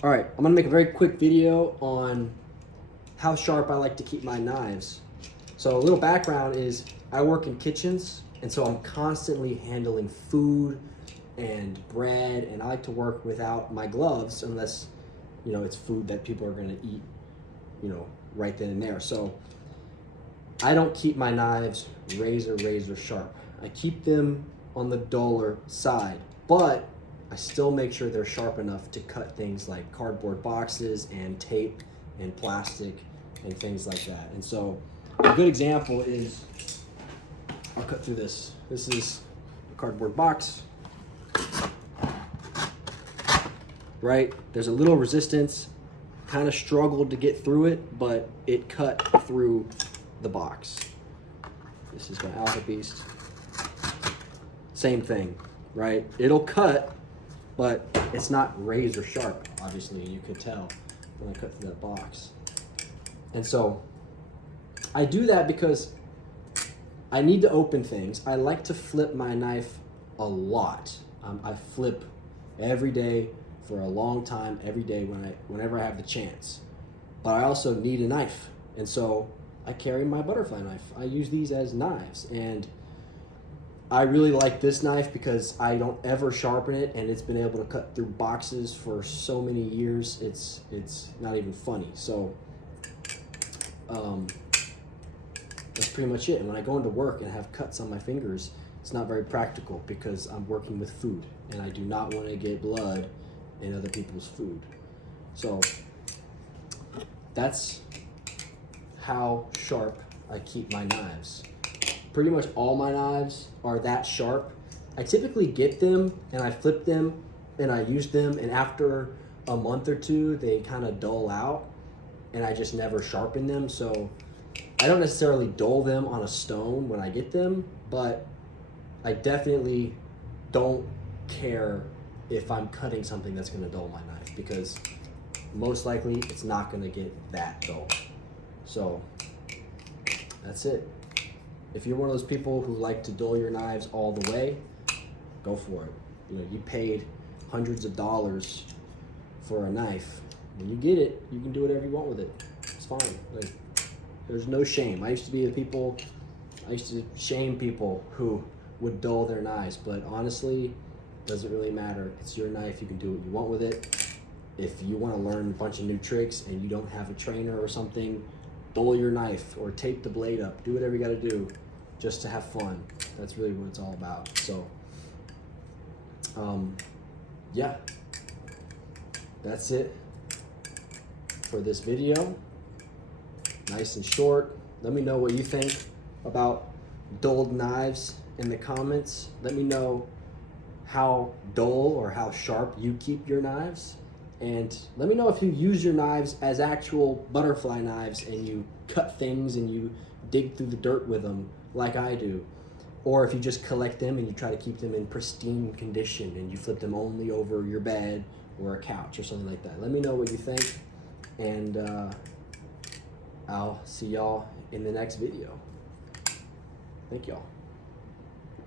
All right, I'm gonna make a very quick video on how sharp I like to keep my knives. So a little background is I work in kitchens, and so I'm constantly handling food and bread, and I like to work without my gloves unless, it's food that people are gonna eat, right then and there. So I don't keep my knives razor sharp. I keep them on the duller side, but I still make sure they're sharp enough to cut things like cardboard boxes and tape and plastic and things like that. And so a good example is, I'll cut through this. This is a cardboard box, right? There's a little resistance, kind of struggled to get through it, but it cut through the box. This is my Alpha Beast. Same thing, right? It'll cut, but it's not razor sharp, obviously. You could tell when I cut through that box. And so I do that because I need to open things. I like to flip my knife a lot. I flip every day for a long time, every day whenever I have the chance. But I also need a knife. And so I carry my butterfly knife. I use these as knives. And I really like this knife because I don't ever sharpen it, and it's been able to cut through boxes for so many years. It's not even funny. So that's pretty much it. And when I go into work and have cuts on my fingers, it's not very practical because I'm working with food, and I do not want to get blood in other people's food. So that's how sharp I keep my knives. Pretty much all my knives are that sharp. I typically get them and I flip them and I use them, and after a month or two they kind of dull out and I just never sharpen them. So I don't necessarily dull them on a stone when I get them, but I definitely don't care if I'm cutting something that's going to dull my knife, because most likely it's not going to get that dull. So that's it. If you're one of those people who like to dull your knives all the way, go for it. You paid hundreds of dollars for a knife. When you get it, you can do whatever you want with it. It's fine. Like, there's no shame. I used to shame people who would dull their knives, but honestly, it doesn't really matter. It's your knife. You can do what you want with it. If you want to learn a bunch of new tricks and you don't have a trainer or something, dull your knife or tape the blade up. Do whatever you got to do just to have fun. That's really what it's all about. So, yeah, that's it for this video. Nice and short. Let me know what you think about dulled knives in the comments. Let me know how dull or how sharp you keep your knives. And let me know if you use your knives as actual butterfly knives and you cut things and you dig through the dirt with them like I do. Or if you just collect them and you try to keep them in pristine condition and you flip them only over your bed or a couch or something like that. Let me know what you think, and I'll see y'all in the next video. Thank y'all.